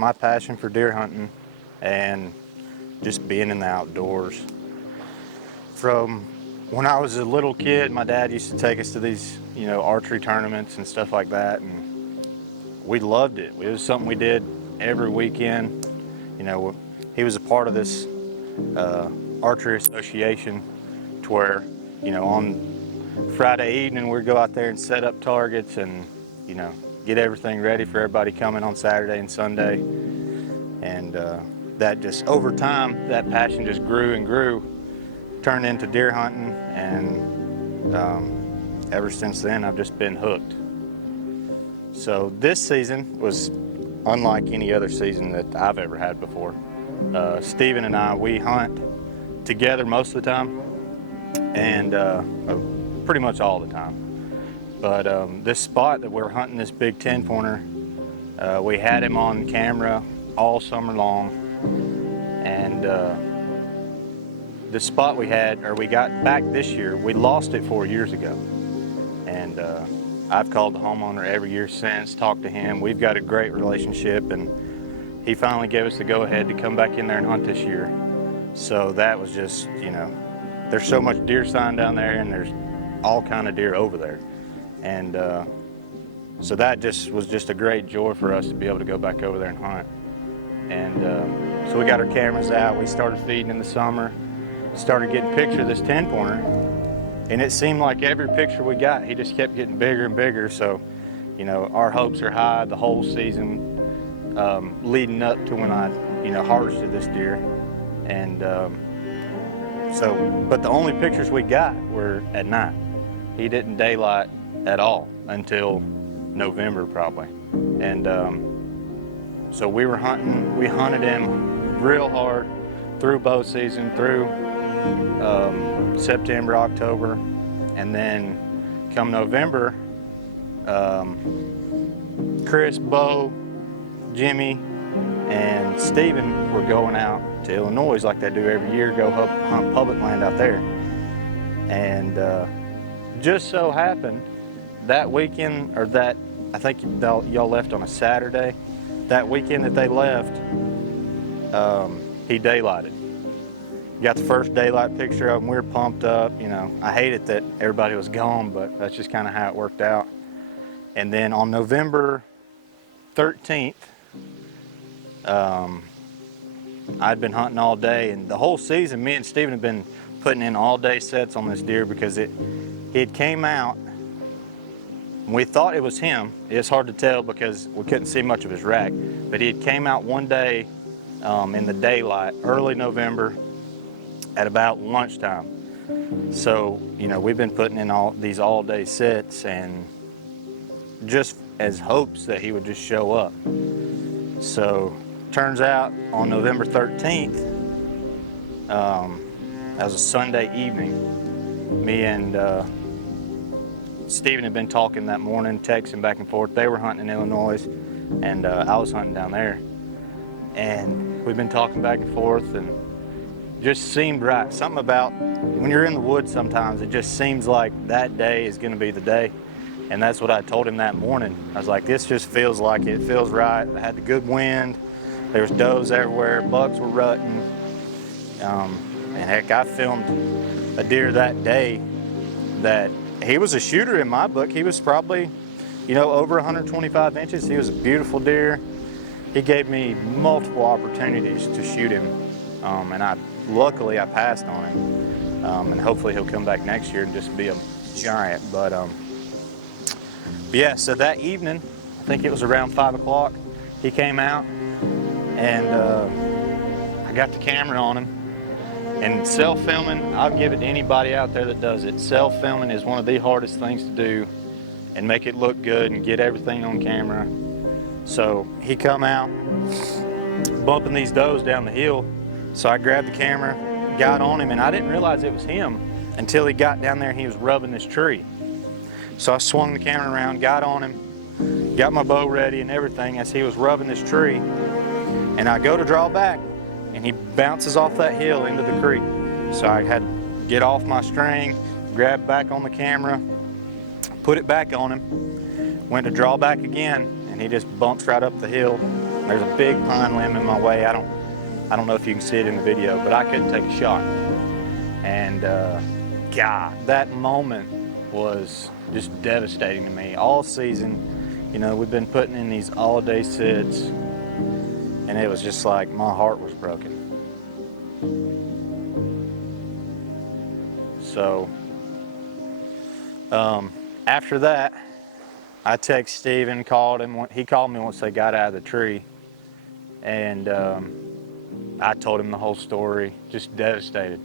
my passion for deer hunting and just being in the outdoors. From when I was a little kid, my dad used to take us to these, archery tournaments and stuff like that, and we loved it. It was something we did every weekend. He was a part of this archery association to where, on Friday evening we'd go out there and set up targets and, get everything ready for everybody coming on Saturday and Sunday. And that just, over time, that passion just grew and grew, turned into deer hunting, and ever since then I've just been hooked. So this season was unlike any other season that I've ever had before. Steven and I, we hunt together most of the time, and pretty much all the time. But this spot that we're hunting, this big 10-pointer, we had him on camera all summer long, and the spot we got back this year, we lost it 4 years ago. And I've called the homeowner every year since, talked to him. We've got a great relationship, and he finally gave us the go-ahead to come back in there and hunt this year. So that was just, there's so much deer sign down there, and there's all kind of deer over there. And so that was just a great joy for us to be able to go back over there and hunt. And so we got our cameras out, we started feeding in the summer, started getting pictures of this 10-pointer, and it seemed like every picture we got, he just kept getting bigger and bigger. So, our hopes are high the whole season leading up to when I, harvested this deer. And but the only pictures we got were at night. He didn't daylight at all until November probably. And so we hunted him real hard through bow season, through September, October, and then come November, Chris, Bo, Jimmy, and Steven were going out to Illinois like they do every year, go hunt public land out there. And just so happened that weekend, I think y'all left on a Saturday, that weekend that they left, he daylighted. Got the first daylight picture of him. We were pumped up. I hated that everybody was gone, but that's just kind of how it worked out. And then on November 13th, I'd been hunting all day, and the whole season, me and Steven have been putting in all-day sets on this deer because it came out. We thought it was him. It's hard to tell because we couldn't see much of his rack, but he came out one day in the daylight, early November, at about lunchtime. So, we've been putting in all these all-day sets and just as hopes that he would just show up. So, turns out on November 13th, that was a Sunday evening, me and Steven had been talking that morning, texting back and forth. They were hunting in Illinois, and I was hunting down there. And we've been talking back and forth, and just seemed right. Something about when you're in the woods sometimes, it just seems like that day is going to be the day. And that's what I told him that morning. I was like, this just feels like it feels right. I had the good wind. There was does everywhere. Bucks were rutting. And heck, I filmed a deer that day that he was a shooter in my book. He was probably, over 125 inches. He was a beautiful deer. He gave me multiple opportunities to shoot him. And luckily I passed on him. And hopefully he'll come back next year and just be a giant. But yeah, so that evening, I think it was around 5 o'clock, he came out, and I got the camera on him. And self-filming, I'll give it to anybody out there that does it. Self-filming is one of the hardest things to do and make it look good and get everything on camera. So he come out, bumping these does down the hill. So I grabbed the camera, got on him, and I didn't realize it was him until he got down there and he was rubbing this tree. So I swung the camera around, got on him, got my bow ready and everything as he was rubbing this tree. And I go to draw back, and he bounces off that hill into the creek. So I had to get off my string, grab back on the camera, put it back on him, went to draw back again, and he just bumps right up the hill. And There's a big pine limb in my way. I don't know if you can see it in the video, but I couldn't take a shot. And God, that moment was just devastating to me. All season, you know, we've been putting in these all-day sits, and it was just like my heart was broken. So after that, I texted Steven, called him. He called me once they got out of the tree, and I told him the whole story, just devastated.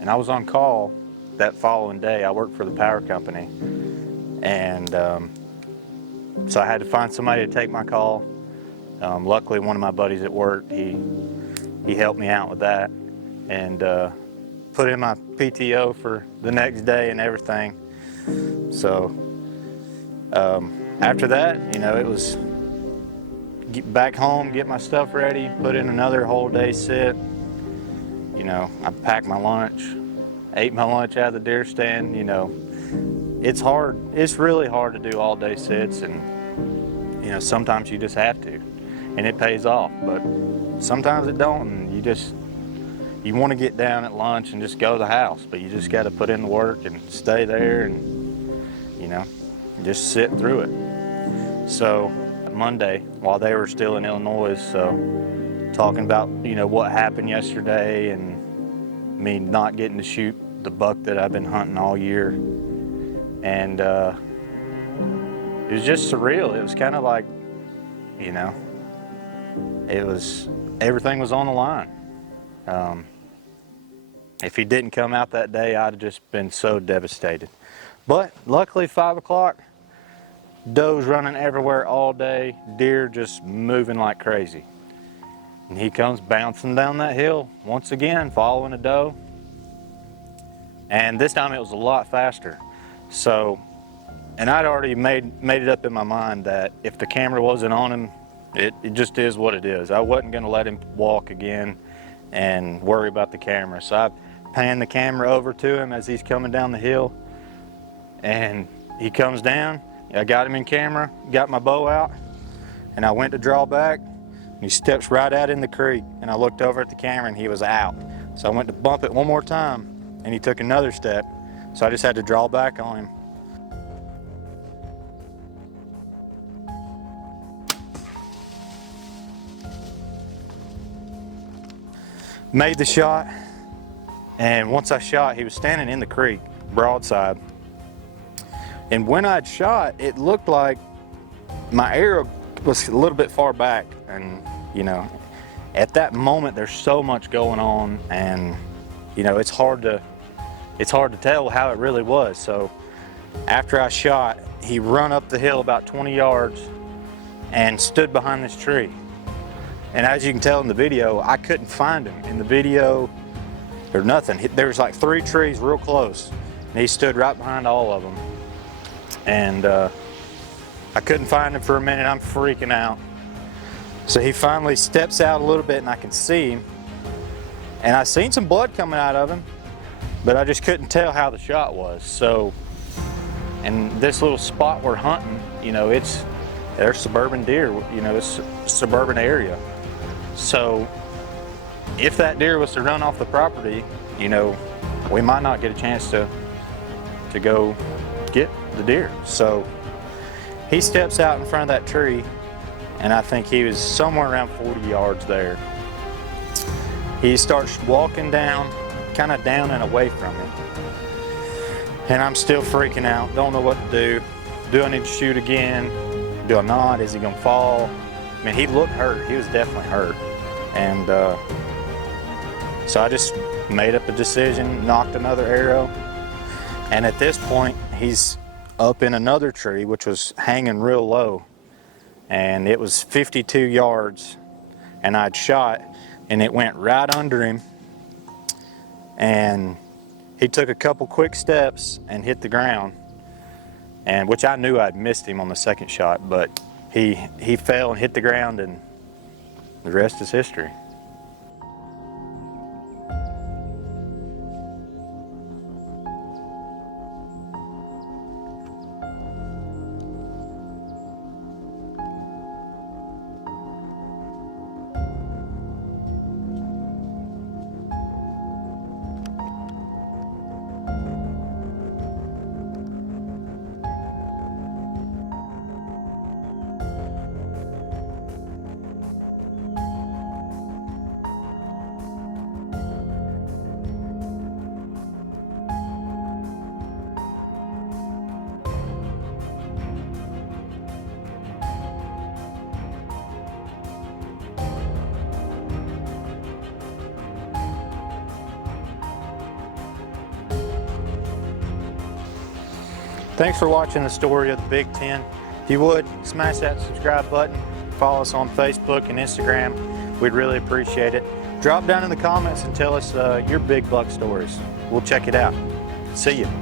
And I was on call that following day. I worked for the power company, and so I had to find somebody to take my call. Luckily, one of my buddies at work, he helped me out with that, and put in my PTO for the next day and everything. So after that, you know, it was get back home, get my stuff ready, put in another whole day sit. You know, I packed my lunch, ate my lunch out of the deer stand. You know, it's hard. It's really hard to do all day sits, and you know, sometimes you just have to, and it pays off. But sometimes it don't, and you want to get down at lunch and just go to the house, but you just got to put in the work and stay there, and you know, just sit through it. So Monday, while they were still in Illinois, so talking about, you know, what happened yesterday and me not getting to shoot the buck that I've been hunting all year. And it was just surreal. It was kind of like, you know, everything was on the line. If he didn't come out that day, I'd have just been so devastated. But luckily, 5 o'clock, does running everywhere all day, deer just moving like crazy. And he comes bouncing down that hill once again, following a doe. And this time it was a lot faster. So, and I'd already made it up in my mind that if the camera wasn't on him, it just is what it is. I wasn't gonna let him walk again and worry about the camera. So I panned the camera over to him as he's coming down the hill, and he comes down. I got him in camera, got my bow out, and I went to draw back. He steps right out in the creek, and I looked over at the camera and he was out. So I went to bump it one more time, and he took another step. So I just had to draw back on him. Made the shot, and once I shot, he was standing in the creek, broadside. And when I'd shot, it looked like my arrow was a little bit far back, and you know, at that moment there's so much going on, and you know, it's hard to tell how it really was. So after I shot, he run up the hill about 20 yards and stood behind this tree. And as you can tell in the video, I couldn't find him in the video or nothing. There was like 3 trees real close, and he stood right behind all of them. And I couldn't find him for a minute. I'm freaking out. So he finally steps out a little bit, and I can see him. And I seen some blood coming out of him, but I just couldn't tell how the shot was. So, and this little spot we're hunting, you know, they're suburban deer, you know, it's a suburban area. So if that deer was to run off the property, you know, we might not get a chance to go get the deer. So he steps out in front of that tree, and I think he was somewhere around 40 yards there. He starts walking down, kind of down and away from me. And I'm still freaking out, don't know what to do. Do I need to shoot again? Do I not? Is he gonna fall? I mean, he looked hurt. He was definitely hurt. And so I just made up a decision, knocked another arrow. And at this point, he's up in another tree, which was hanging real low. And it was 52 yards, and I'd shot, and it went right under him. And he took a couple quick steps and hit the ground, and which I knew I'd missed him on the second shot, but he fell and hit the ground, and the rest is history. Thanks for watching the story of the Big Ten. If you would, smash that subscribe button. Follow us on Facebook and Instagram. We'd really appreciate it. Drop down in the comments and tell us your big buck stories. We'll check it out. See you.